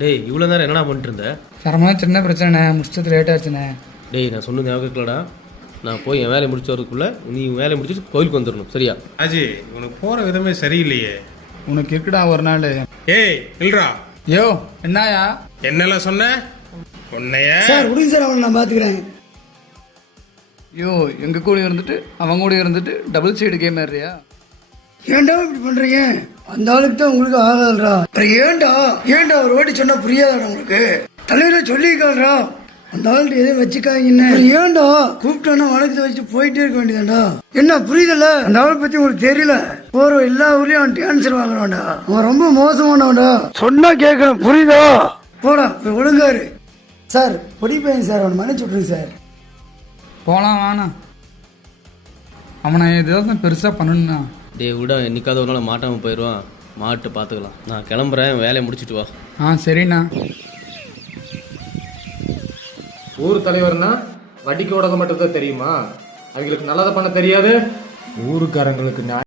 டேய் இவ்வளோ நேரம் என்னடா பண்ணிட்டு இருந்த? தரமான சின்ன பிரச்சனை முடிச்சது லேட் ஆச்சுண்ணே. டேய் நான் சொன்னது ஞாபகம் இருக்கலடா. நான் போய் என் வேலையை முடிச்சு வரதுக்குள்ள நீ வேலையை முடிச்சுட்டு கோயிலுக்கு வந்துடணும், சரியா? ராஜி உனக்கு போற விதமே சரியில்லையே. உனக்கு இருக்குடா ஒரு நாள். ஏய் இல்லரா. யோ என்னயா என்னெல்லாம் சொன்ன உன்னைய? சார் விடுங்க சார், அவனை நான் பார்த்துக்கிறேன். யோ எங்க கூட இருந்துட்டு அவங்க கூட இருந்துட்டு டபுள் சைடு கேம் ஆடுறியா? ஏன்டா இப்படி பண்றீங்க? அந்த ஆளுக்கு தான் உங்களுக்கு ஆகாதுடா. அப்புறம் ஏன்டா ஒரு வாட்டி சொன்னா புரியாதாடா உங்களுக்கு? தலைவரை சொல்லிக்காதா, அந்த ஆள்கிட்ட எதையும் வச்சுக்காங்கன்னு. ஏன்டா கூப்பிட்டோன்னா வழக்கத்தை வச்சுட்டு போயிட்டே இருக்க வேண்டியதாண்டா. என்ன புரியுதுல்ல? அந்த ஆளை பத்தி உங்களுக்கு தெரியல. போற எல்லா ஊர்லயும் அவன் டான்சர் வாங்குறான்டா. அவன் ரொம்ப மோசமானவன்டா. சொன்னா கேட்கணும், புரியுதா? போடா போய் ஒழுங்காரு. சார் பொடி பையன் சார், அவனை மன்னிச்சு விட்டுருங்க சார். போலாம் வாண்ணா. அவனை ஏதாவது பெருசா பண்ணணும்னா. டேய் விட என்னைக்காவது ஒரு நாள் மாட்டாமல் போயிடுவான். மாட்டு பார்த்துக்கலாம். நான் கிளம்புறேன், வேலையை முடிச்சுட்டு வா. சரிண்ணா. ஊர் தலைவர்னா வட்டிக்கு ஓடத மட்டும் தான் தெரியுமா? அவங்களுக்கு நல்லதை பண்ண தெரியாது. ஊருக்காரங்களுக்கு